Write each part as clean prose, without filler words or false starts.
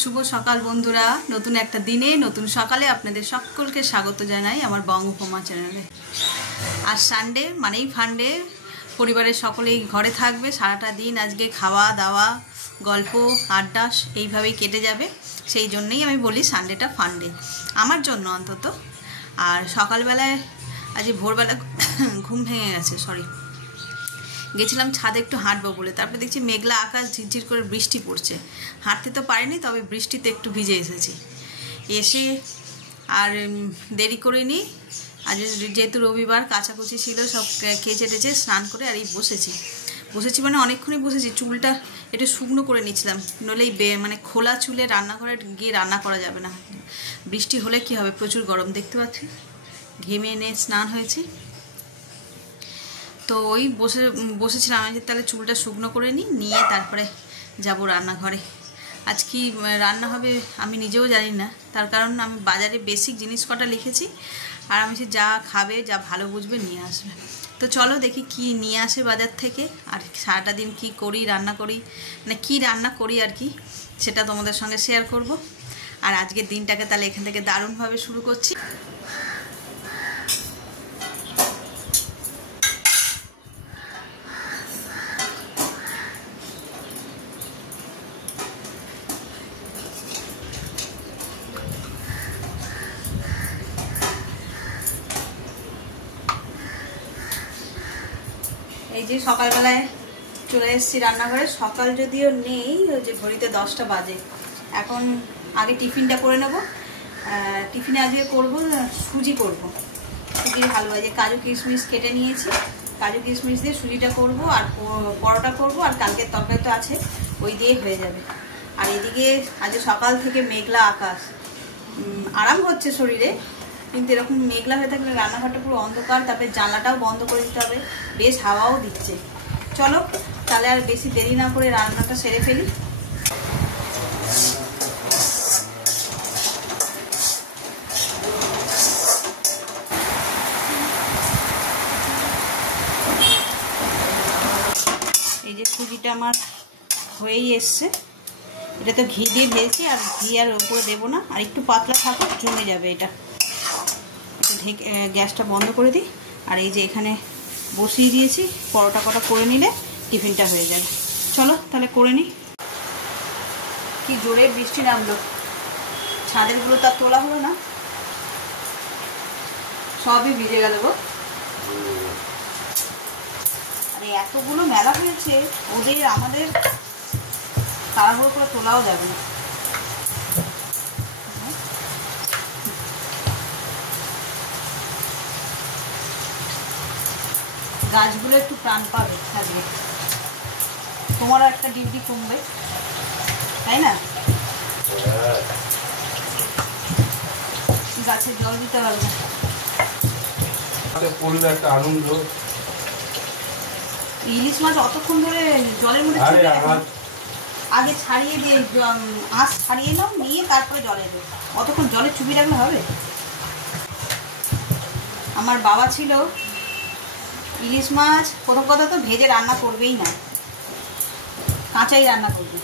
শুভ সকাল বন্ধুরা, নতুন একটা দিনে নতুন সকালে আপনাদের সকলকে স্বাগত জানাই আমার বঙ্গোপমা চ্যানেলে। আর সানডে মানেই ফান্ডে, পরিবারের সকলেই ঘরে থাকবে সারাটা দিন। আজকে খাওয়া দাওয়া গল্প আড্ডা এইভাবেই কেটে যাবে, সেই জন্যই আমি বলি সানডেটা ফান্ডে আমার জন্য অন্তত। আর সকালবেলায় আজ ভোরবেলা ঘুম ভেঙে গেছে, গেছিলাম ছাদে একটু হাঁটবো বলে, তারপরে দেখছি মেঘলা আকাশ, ঝিরঝির করে বৃষ্টি পড়ছে। হাঁটতে তো পারিনি, তবে বৃষ্টিতে একটু ভিজে এসেছি। এসে আর দেরি করিনি, আজ যেহেতু রবিবার কাচাকুচি ছিল, সব কেচে টেচে স্নান করে আর এই বসেছি মানে অনেকক্ষণই বসেছি। চুলটা একটু শুকনো করে নিচ্ছিলাম, নইলেই মানে খোলা চুলে রান্নাঘরে গিয়ে রান্না করা যাবে না। বৃষ্টি হলে কি হবে, প্রচুর গরম, দেখতে পাচ্ছি ঘেমে এনে স্নান হয়েছি। তো ওই বসেছিলাম, আমি তাহলে চুলটা শুকনো করে নিয়ে তারপরে যাব রান্নাঘরে। আজ কি রান্না হবে আমি নিজেও জানি না, তার কারণ আমি বাজারে বেসিক জিনিস কটা লিখেছি, আর আমি যা খাবে যা ভালো বুঝবে নিয়ে আসবে। তো চলো দেখি কি নিয়ে আসে বাজার থেকে, আর সারাটা দিন কী করি, রান্না করি, মানে কী রান্না করি আর কি, সেটা তোমাদের সঙ্গে শেয়ার করব। আর আজকের দিনটাকে তাহলে এখান থেকে দারুণভাবে শুরু করছি। এই যে সকালবেলায় চলে এসেছি রান্নাঘরে। সকাল যদিও নেই, ওই যে ঘড়িতে 10টা বাজে। এখন আগে টিফিনটা করে নেব। টিফিনে আজকে করবো সুজির হালুয়া। যে কাজু কিশমিশ কেটে নিয়েছি, কাজু কিশমিশ দিয়ে সুজিটা করব, আর পরোটা করব, আর কালকের তরকারি তো আছে, ওই দিয়ে হয়ে যাবে। আর এদিকে আজ সকাল থেকে মেঘলা আকাশ, আরাম হচ্ছে শরীরে, কিন্তু এরকম মেঘলা হয়ে থাকলে রান্নাঘরটা পুরো অন্ধকার, তারপরে জানলাটাও বন্ধ করে দিতে হবে, বেশ হাওয়াও দিচ্ছে। চলো তাহলে আর বেশি দেরি না করে রান্নাটা সেরে ফেলি। এই যে সুজিটা আমার হয়েই এসছে, এটা তো ঘি দিয়ে ভেজেছি, আর ঘি আর উপরে দেবো না, আর একটু পাতলা থাকুক, জমে যাবে। এটা ঢেকে গ্যাসটা বন্ধ করে দিই। আর এই যে এখানে বসিয়ে দিয়েছি, পরোটা কটা করে নিলে টিফিনটা হয়ে যাবে। চলো তাহলে করে নিই। কি জোরে বৃষ্টি নামলো, ছাদেরগুলো তার তোলা হলো না, সবই ভিজে গেল গো। আরে এতগুলো মেলা হয়েছে, ওদের আমাদের তাড়াহুড়ো করে তোলাও যাবে না। গাছগুলো একটু প্রাণ পাবে থাকবে, তোমারও একটা ডিউটি কমবে, তাই না? গাছে জল দিতে পারবে, একটা আনন্দ। ইলিশ মাছ অতক্ষণ ধরে জলের মধ্যে আগে ছাড়িয়ে দিয়ে আঁশ ছাড়িয়ে নাও, নিয়ে তারপরে জলে দেবো। অতক্ষণ জলে চুপি রাখলে হবে? আমার বাবা ছিল ইলিশ মাছ প্রথম কথা তো ভেজে রান্না করবেই না, কাঁচাই রান্না করবে।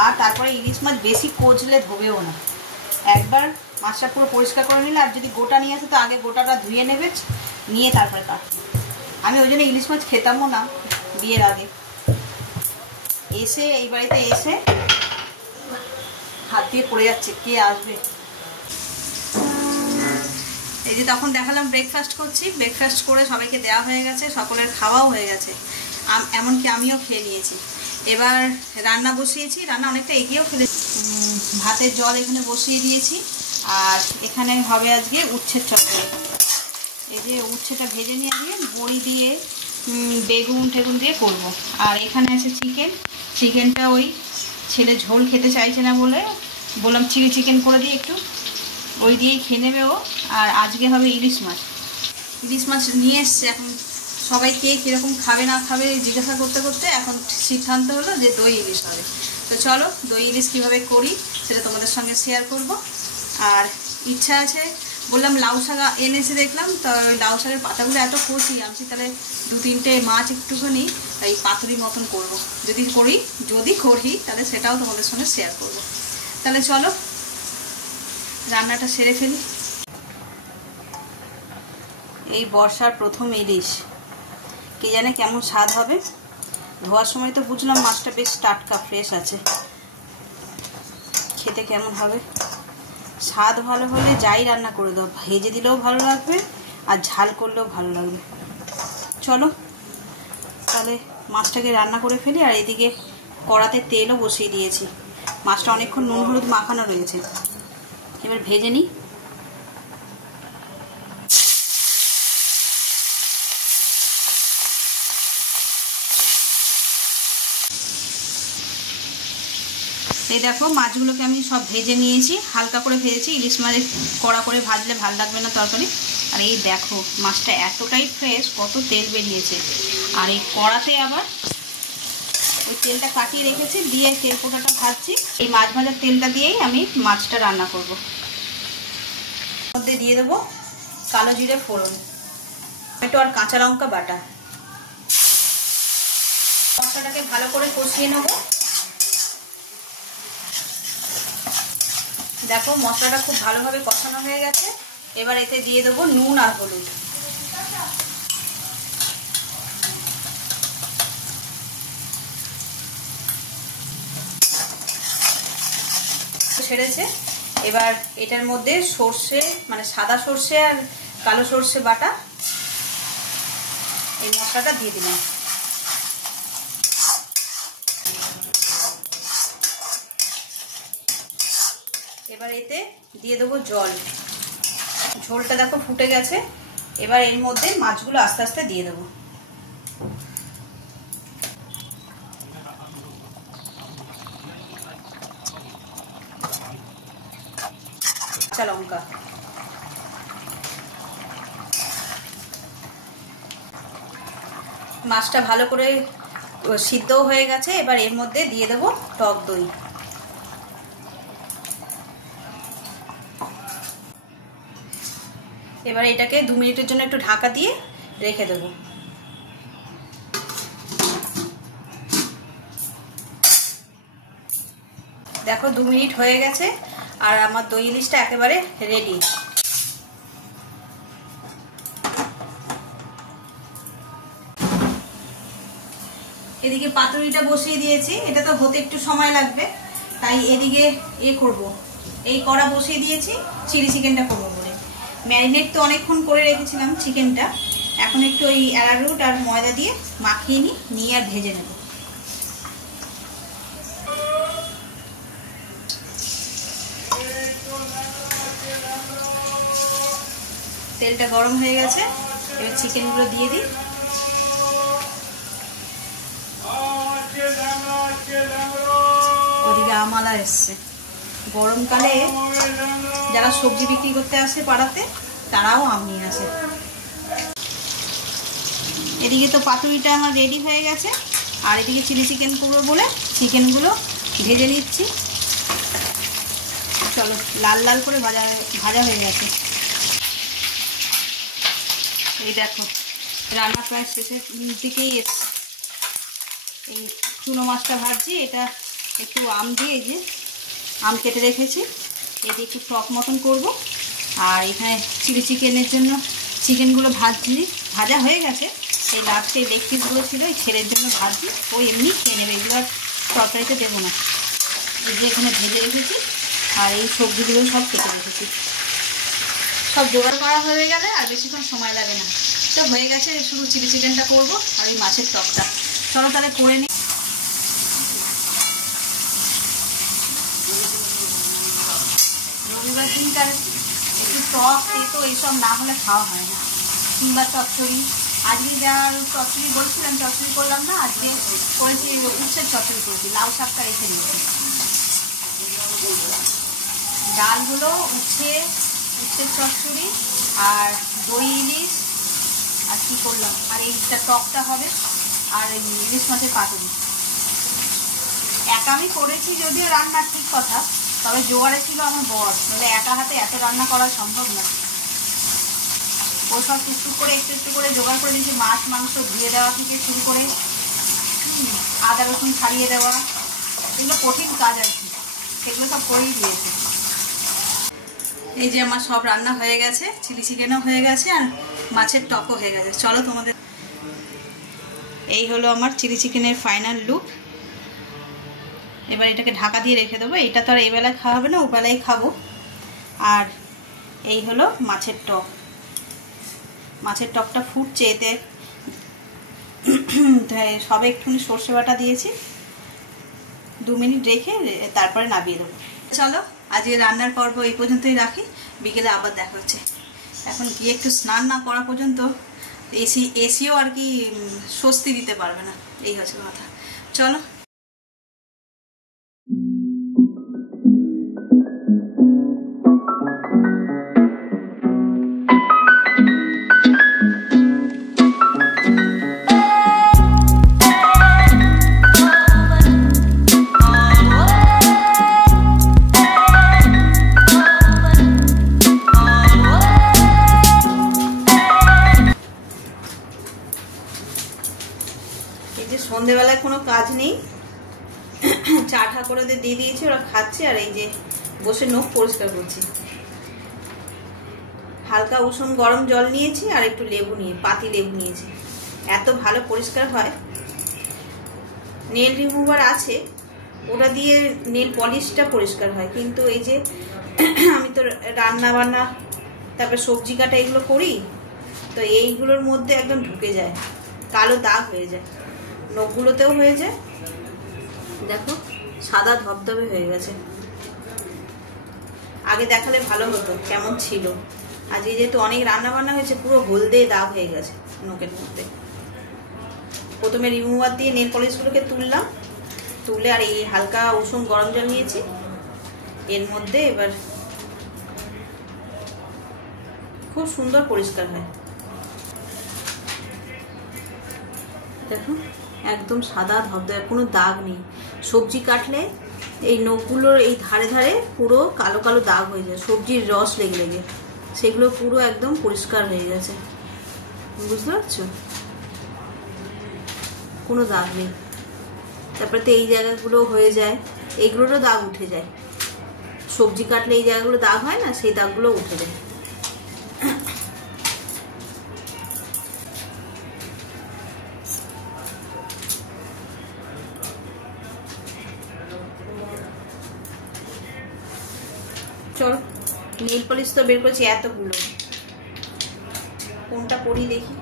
আর তারপরে ইলিশ মাছ বেশি কচলে ধোবেও না, একবার মাছটা পুরো পরিষ্কার করে নিলে, আর যদি গোটা নিয়ে আসে তো আগে গোটাটা ধুয়ে নেবে, নিয়ে তারপরে কাটবে। আমি ওই জন্য ইলিশ মাছ খেতামও না বিয়ের আগে। এসে এই বাড়িতে এসে হাত দিয়ে পড়ে যাচ্ছে, কে আসবে। এই যে তখন দেখালাম ব্রেকফাস্ট করছি, ব্রেকফাস্ট করে সবাইকে দেওয়া হয়ে গেছে, সকলের খাওয়াও হয়ে গেছে, এমনকি আমিও খেয়ে নিয়েছি। এবার রান্না বসিয়েছি, রান্না অনেকটা এগিয়েও ফেলেছি। ভাতের জল এখানে বসিয়ে দিয়েছি, আর এখানে হবে আজকে উচ্ছের চচ্চড়ি। এই যে উচ্ছেটা ভেজে নিয়ে দিয়ে বড়ি দিয়ে বেগুন টেগুন দিয়ে করব। আর এখানে আছে চিকেনটা ওই ছেলে ঝোল খেতে চাইছে না বলে বললাম চিলি চিকেন করে দিই একটু, ওই দিয়েই খেয়ে নেবে ও। আর আজকে হবে ইলিশ মাছ নিয়ে এসছে। এখন সবাই কে কীরকম খাবে না খাবে জিজ্ঞাসা করতে করতে এখন সিদ্ধান্ত হলো যে দই ইলিশ হবে। তো চলো দই ইলিশ কীভাবে করি সেটা তোমাদের সঙ্গে শেয়ার করব। আর ইচ্ছা আছে, বললাম লাউ শাক এনেছে দেখলাম, তো লাউ শাকের পাতাগুলো এত কষি, আমি তাহলে 2-3টে মাছ একটুখানি এই পাতুরি মতন করব। যদি করি তাহলে সেটাও তোমাদের সঙ্গে শেয়ার করব। তাহলে চলো রান্নাটা সেরে ফেলি। এই বর্ষার প্রথম ইলিশ, কে জানে কেমন স্বাদ হবে। ধোয়ার সময় তো বুঝলাম মাছটা বেশ টাটকা ফ্রেশ আছে, খেতে কেমন হবে। স্বাদ ভালো হলে যাই রান্না করে দাও, ভেজে দিলেও ভালো লাগবে আর ঝাল করলেও ভালো লাগবে। চলো তাহলে মাছটাকে রান্না করে ফেলি। আর এদিকে কড়াতে তেলও বসিয়ে দিয়েছি, মাছটা অনেকক্ষণ নুন হলুদ মাখানো রয়েছে, এবার ভেজে নিই। এই দেখো মাছগুলোকে আমি সব ভেজে নিয়েছি, হালকা করে ভেজেছি। ইলিশ মাছ কড়া করে ভাজলে ভালো লাগবে না তরকারি। আর এই দেখো মাছটা এতটাই ফ্রেশ, কত তেল বেরিয়েছে। আর এই কড়াতে আবার ওই তেলটা কাটিয়ে রেখেছি, দিয়ে তেল পোটাটা ভাজছি। এই মাছ ভাজার তেলটা দিয়েই আমি মাছটা রান্না করব। মধ্যে দিয়ে দেবো কালো জিরে ফোড়ন, টমেটো আর কাঁচা লঙ্কা বাটা। মশলাটাকে ভালো করে কষিয়ে নেব। দেখো মশলাটা খুব ভালোভাবে কষানো হয়ে গেছে। এবার এতে দিয়ে দেবো নুন আর হলুদ। ছেড়েছে। এবার এটার মধ্যে সর্ষে মানে সাদা সর্ষে আর কালো সর্ষে বাটা এই মশলাটা দিয়ে দিলাম। এবার এতে দিয়ে দেবো জল। ঝোলটা দেখো ফুটে গেছে। এবার এর মধ্যে মাছগুলো আস্তে আস্তে দিয়ে দেবো। কাঁচা লঙ্কা, মাছটা ভালো করে সিদ্ধও হয়ে গেছে। এবার এর মধ্যে দিয়ে দেবো টক দই। এবার এটাকে 2 মিনিটের জন্য একটু ঢাকা দিয়ে রেখে দেবো। দেখো 2 মিনিট হয়ে গেছে আর আমার দই ইলিশটা একেবারে রেডি। এদিকে পাতুরিটা বসিয়ে দিয়েছি, এটা তো হতে একটু সময় লাগবে, তাই এদিকে করব, এই কড়া বসিয়ে দিয়েছি চিলি চিকেনটা করবো বলে। ম্যারিনেট তো অনেকক্ষণ করে রেখেছিলাম চিকেনটা, এখন একটু ওই অ্যারারুট আর ময়দা দিয়ে মাখিয়ে নিয়ে আর ভেজে নেব। তেলটা গরম হয়ে গেছে, এবার চিকেনগুলো দিয়ে দিই। ওদিকে আমালা এসছে। গরমকালে যারা সবজি বিক্রি করতে আসে পাড়াতে, তারাও আম নিয়ে আসে। এদিকে তো পাতুরিটা আমার রেডি হয়ে গেছে, আর এদিকে চিলি চিকেন করবো বলে চিকেনগুলো ভেজে নিচ্ছি। চলো, লাল লাল করে ভাজা হয়ে গেছে। এই দেখো রান্না প্রায় শেষের দিকেই এসছে। এই চুনো মাছটা ভাজছি, এটা একটু আম দিয়ে, এই যে আম কেটে রেখেছি, এতে একটু টক মতন করব। আর এখানে চিলি চিকেনের জন্য চিকেনগুলো ভাজা হয়ে গেছে। এই লাস্টে লেগ পিসগুলো ছিল, এই ছেলের জন্য ভাজছি, ওই এমনি খেয়ে নেবে, এগুলো আর তরকারিতে দেবো না। এই যে এখানে ভেজে রেখেছি আর এই সবজিগুলো সব কেটে রেখেছি। সব জোগাড় করা হয়ে গেলে আর বেশিক্ষণ সময় লাগে না। তো হয়ে গেছে, শুধু চিলি চিকেনটা করবো আর ওই মাছের টকটা। চলো তাহলে করে নিই। রবিবার দিনকার একটু টক তেতো এইসব না হলে খাওয়া হয় না, কিংবা চচ্চড়ি। আজকে যা চচ্চড়ি বলছিলাম, চচ্চড়ি করলাম না, আজকে করেছি উচ্ছের চচ্চড়ি করেছি, লাউ শাকটা রেখে দিয়েছি। ডাল হলো উচ্ছের চচ্চড়ি আর দই ইলিশ, আর কি করলাম, আর এইটা টকটা হবে, আর ইলিশ মাছের পাতুরি। একা আমি করেছি যদিও রান্না, ঠিক কথা, তবে জোগাড়ে ছিল আমার বর, বলে একা হাতে এত রান্না করা সম্ভব না। ও সব টুকটুক করে একটু একটু করে জোগাড় করে দিয়েছি, মাছ মাংস ধুয়ে দেওয়া থেকে শুরু করে আদা রসুন ছাড়িয়ে দেওয়া, এগুলো কঠিন কাজ আর কি। এগুলো সব করেই দিয়েছে। এই যে আমার সব রান্না হয়ে গেছে, চিলি চিকেনও হয়ে গেছে আর মাছের টকও হয়ে গেছে। চলো তোমাদের, এই হলো আমার চিলি চিকেনের ফাইনাল লুক। এবার এটাকে ঢাকা দিয়ে রেখে দেবো। এটা তো আর এই বেলায় খাওয়া হবে না, ওবেলায় খাবো। আর এই হলো মাছের টক। মাছের টকটা ফুটছে, এতে সবে একটুখানি সর্ষে বাটা দিয়েছি। 2 মিনিট রেখে তারপরে নামিয়ে দেবো। চলো আজকে রান্নার পর্ব এই পর্যন্তই রাখি, বিকেলে আবার দেখা হচ্ছে। এখন গিয়ে একটু স্নান না করা পর্যন্ত এসিও আর কি স্বস্তি দিতে পারবে না, এই হচ্ছে কথা। চলো। এই যে সন্ধ্যেবেলায় কোনো কাজ নেই, চা ঠাকুরদের দিয়ে দিয়েছি, ওরা খাচ্ছে। আর এই যে বসে নখ পরিষ্কার করছি। হালকা উষুম গরম জল নিয়েছি আর একটু লেবু পাতি লেবু নিয়েছি। এত ভালো পরিষ্কার হয়। নেল রিমুভার আছে, ওটা দিয়ে নেল পলিশটা পরিষ্কার হয়, কিন্তু এই যে আমি তো রান্না বান্না তারপর সবজি কাটা এগুলো করি, তো এইগুলোর মধ্যে একদম ঢুকে যায়, কালো দাগ হয়ে যায়, নখগুলোতেও হয়ে যায়। দেখো সাদা ধবধবে হয়ে গেছে। আগে দেখালে ভালো হতো কেমন ছিল। আজ যেহেতু অনেক রান্না বান্না হয়েছে, পুরো হলদে দাগ হয়ে গেছে নখের মধ্যে। প্রথমে রিমুভার দিয়ে নেল পলিশগুলোকে তুললাম, তুলে আর এই হালকা উষুম গরম জল নিয়েছি, এর মধ্যে এবার খুব সুন্দর পরিষ্কার হয়। দেখো একদম সাদা ধবধবে, কোনো দাগ নেই। সবজি কাটলে এই নখগুলোর এই ধারে ধারে পুরো কালো কালো দাগ হয়ে যায়, সবজির রস লেগে লেগে, সেগুলো পুরো একদম পরিষ্কার হয়ে গেছে। বুঝতে পারছো? কোনো দাগ নেই। তারপরে তো এই জায়গাগুলো হয়ে যায়, এইগুলোরও দাগ উঠে যায়। সবজি কাটলে এই জায়গাগুলো দাগ হয় না, সেই দাগগুলো উঠে যায়। চলো নেল পলিশ তো বের করছি এতগুলো, কোনটা পরি দেখি।